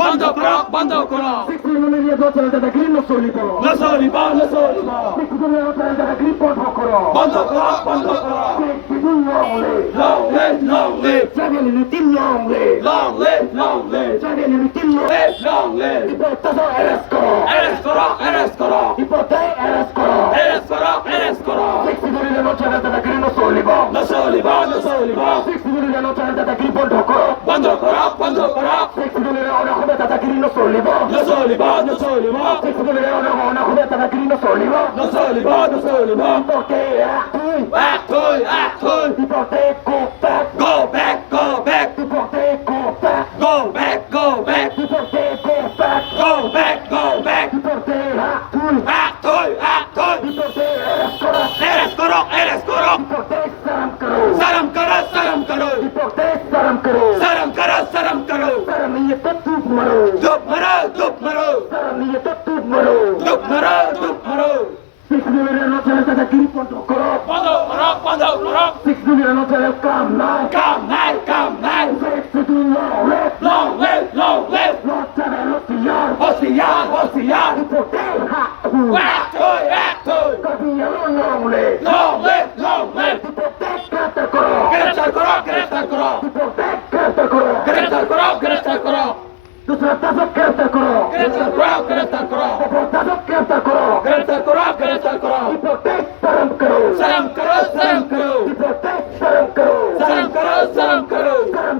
বন্ধ করো বন্ধ করো নসলিব বন্ধ করো বন্ধ করো long live long live long live long live long live arrest করো arrest করো arrest করো arrest করো নসলিব বন্ধ করো বন্ধ করো নসলিব act go back go back go back go back go back go back act arrest karo saram karo dub maro dub maro come now long live hoşiyar act long live গ্রেফতার করো গ্রেফতার করো salam karo go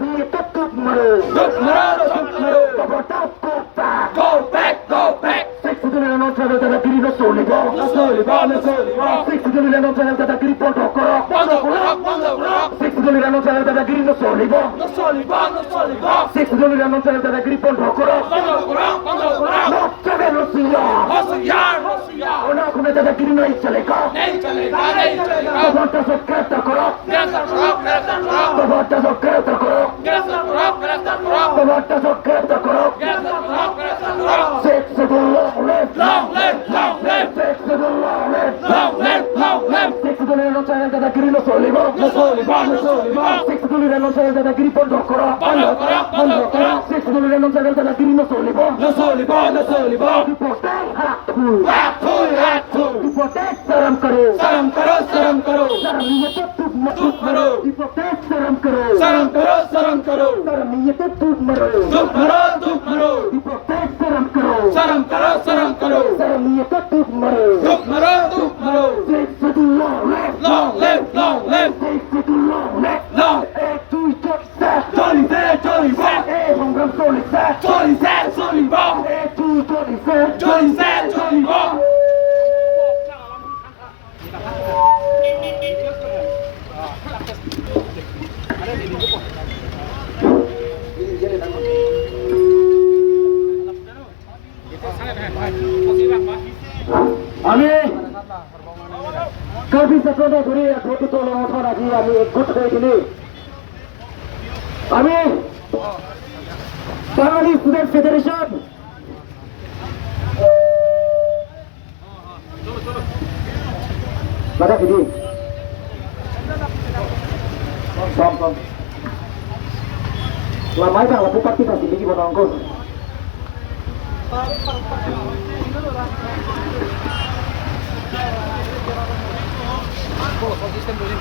back नहीं चलेगा Kami sekolah duri foto tolong orang lagi kami ikut ke sini. Kami Bangladesh Student Federation. Mana ini? Kom. Lamai dah lah bukan kita sini gimana angkut. Konsisten dulu.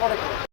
Mana?